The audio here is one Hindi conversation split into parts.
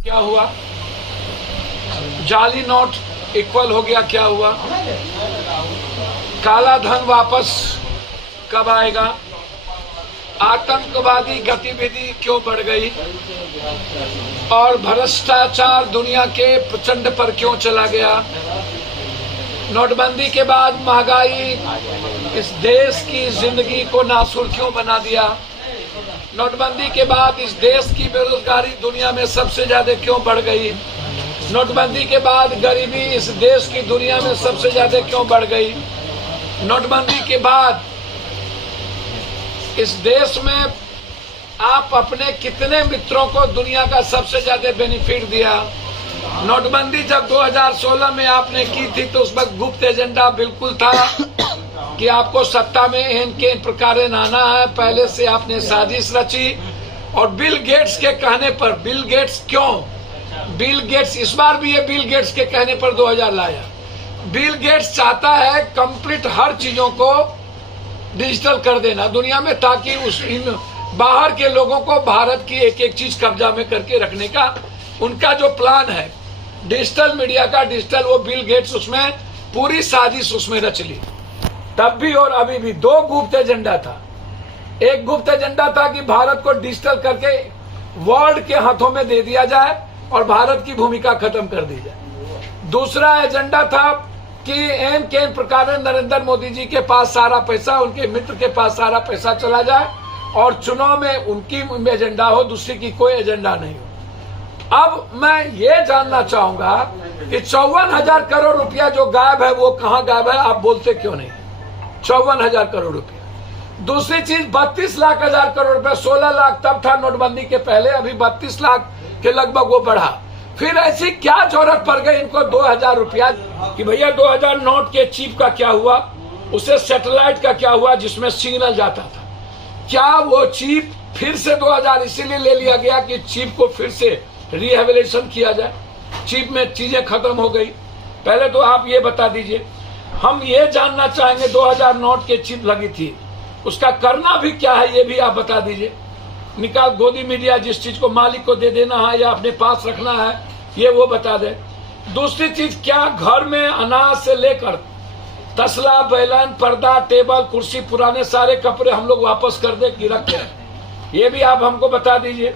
क्या हुआ? जाली नोट इक्वल हो गया, क्या हुआ? काला धन वापस कब आएगा? आतंकवादी गतिविधि क्यों बढ़ गई? और भ्रष्टाचार दुनिया के प्रचंड पर क्यों चला गया? नोटबंदी के बाद महंगाई इस देश की जिंदगी को नासुर क्यों बना दिया? नोटबंदी के बाद इस देश की बेरोजगारी दुनिया में सबसे ज्यादा क्यों बढ़ गई? नोटबंदी के बाद गरीबी इस देश की दुनिया में सबसे ज्यादा क्यों बढ़ गई? नोटबंदी के बाद इस देश में आप अपने कितने मित्रों को दुनिया का सबसे ज्यादा बेनिफिट दिया? नोटबंदी जब 2016 में आपने की थी तो उस वक्त गुप्त एजेंडा बिल्कुल था कि आपको सत्ता में इनके प्रकार आना है। पहले से आपने साजिश रची और बिल गेट्स के कहने पर, बिल गेट्स क्यों? बिल गेट्स इस बार भी ये बिल गेट्स के कहने पर 2000 लाया। बिल गेट्स चाहता है कंप्लीट हर चीजों को डिजिटल कर देना दुनिया में, ताकि उस इन बाहर के लोगों को भारत की एक एक चीज कब्जा में करके रखने का उनका जो प्लान है डिजिटल मीडिया का, डिजिटल, वो बिल गेट्स उसमें पूरी साजिश उसमें रच ली। तब भी और अभी भी दो गुप्त एजेंडा था। एक गुप्त एजेंडा था कि भारत को डिजिटल करके वर्ल्ड के हाथों में दे दिया जाए और भारत की भूमिका खत्म कर दी जाए। दूसरा एजेंडा था कि एम के प्रकार नरेंद्र मोदी जी के पास सारा पैसा, उनके मित्र के पास सारा पैसा चला जाए और चुनाव में उनकी एजेंडा हो, दूसरी की कोई एजेंडा नहीं हो। अब मैं ये जानना चाहूंगा कि 54,000 करोड़ रुपया जो गायब है वो कहाँ गायब है? आप बोलते क्यों नहीं? 54,000 करोड़ रुपया। दूसरी चीज 32 लाख हजार करोड़ रुपया, 16 लाख तब था नोटबंदी के पहले, अभी 32 लाख के लगभग वो बढ़ा। फिर ऐसी क्या जरूरत पड़ गई इनको 2,000 रुपया कि भैया 2,000 नोट के चिप का क्या हुआ? उसे सैटेलाइट का क्या हुआ जिसमें सिग्नल जाता था? क्या वो चिप फिर से 2,000 इसीलिए ले लिया गया कि चिप को फिर से रिहेबिलिटेशन किया जाए? चिप में चीजें खत्म हो गई। पहले तो आप ये बता दीजिए। हम ये जानना चाहेंगे 2,000 नोट के चिप लगी थी, उसका करना भी क्या है ये भी आप बता दीजिए। निकाल गोदी मीडिया जिस चीज को मालिक को दे देना है या अपने पास रखना है ये वो बता दे। दूसरी चीज, क्या घर में अनाज से लेकर तसला, बैलन, पर्दा, टेबल, कुर्सी, पुराने सारे कपड़े हम लोग वापस कर दे कि रखे हैं? ये भी आप हमको बता दीजिए।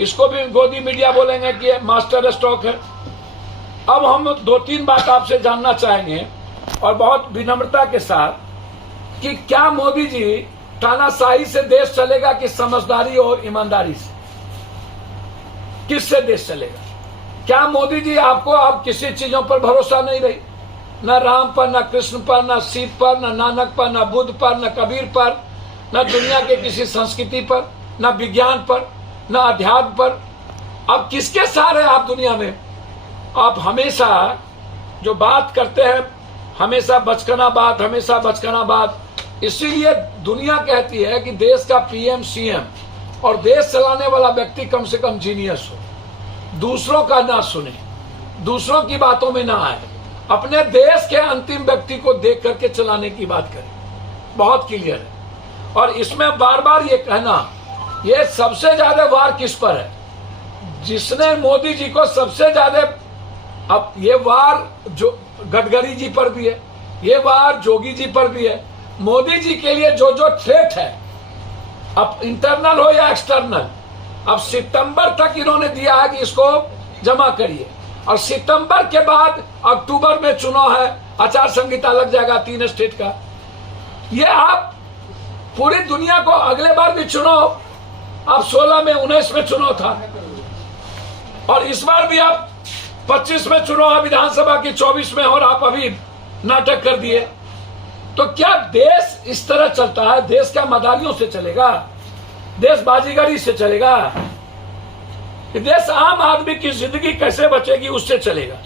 इसको भी गोदी मीडिया बोलेंगे कि मास्टर स्टॉक है। अब हम 2-3 बात आपसे जानना चाहेंगे और बहुत विनम्रता के साथ कि क्या मोदी जी तानाशाही से देश चलेगा कि समझदारी और ईमानदारी से? किससे देश चलेगा? क्या मोदी जी आपको अब किसी चीजों पर भरोसा नहीं रही? न राम पर, न कृष्ण पर, न सीत पर, न नानक पर, न बुद्ध पर, न कबीर पर, न दुनिया के किसी संस्कृति पर, न विज्ञान पर, न अध्यात्म पर। अब किसके सहारे आप दुनिया में? आप हमेशा जो बात करते हैं, हमेशा बचकाना बात, हमेशा बचकाना बात। इसीलिए दुनिया कहती है कि देश का पीएम, सीएम और देश चलाने वाला व्यक्ति कम से कम जीनियस हो, दूसरों का ना सुने, दूसरों की बातों में ना आए, अपने देश के अंतिम व्यक्ति को देख करके चलाने की बात करें। बहुत क्लियर है। और इसमें बार बार ये कहना, ये सबसे ज्यादा वार किस पर है? जिसने मोदी जी को सबसे ज्यादा, अब ये वार जो गडकरी जी पर भी है, ये वार जोगी जी पर भी है। मोदी जी के लिए जो जो थ्रेट है, अब इंटरनल हो या एक्सटर्नल, अब सितंबर तक इन्होंने दिया है कि इसको जमा करिए और सितंबर के बाद अक्टूबर में चुनाव है, आचार संहिता लग जाएगा 3 स्टेट का। ये आप पूरी दुनिया को अगले बार भी चुनाव, अब 16 में, 19 में चुनाव था और इस बार भी आप 25 में चुनाव है विधानसभा की, 24 में, और आप अभी नाटक कर दिए। तो क्या देश इस तरह चलता है? देश क्या मदारियों से चलेगा? देश बाजीगरी से चलेगा? देश आम आदमी की जिंदगी कैसे बचेगी उससे चलेगा?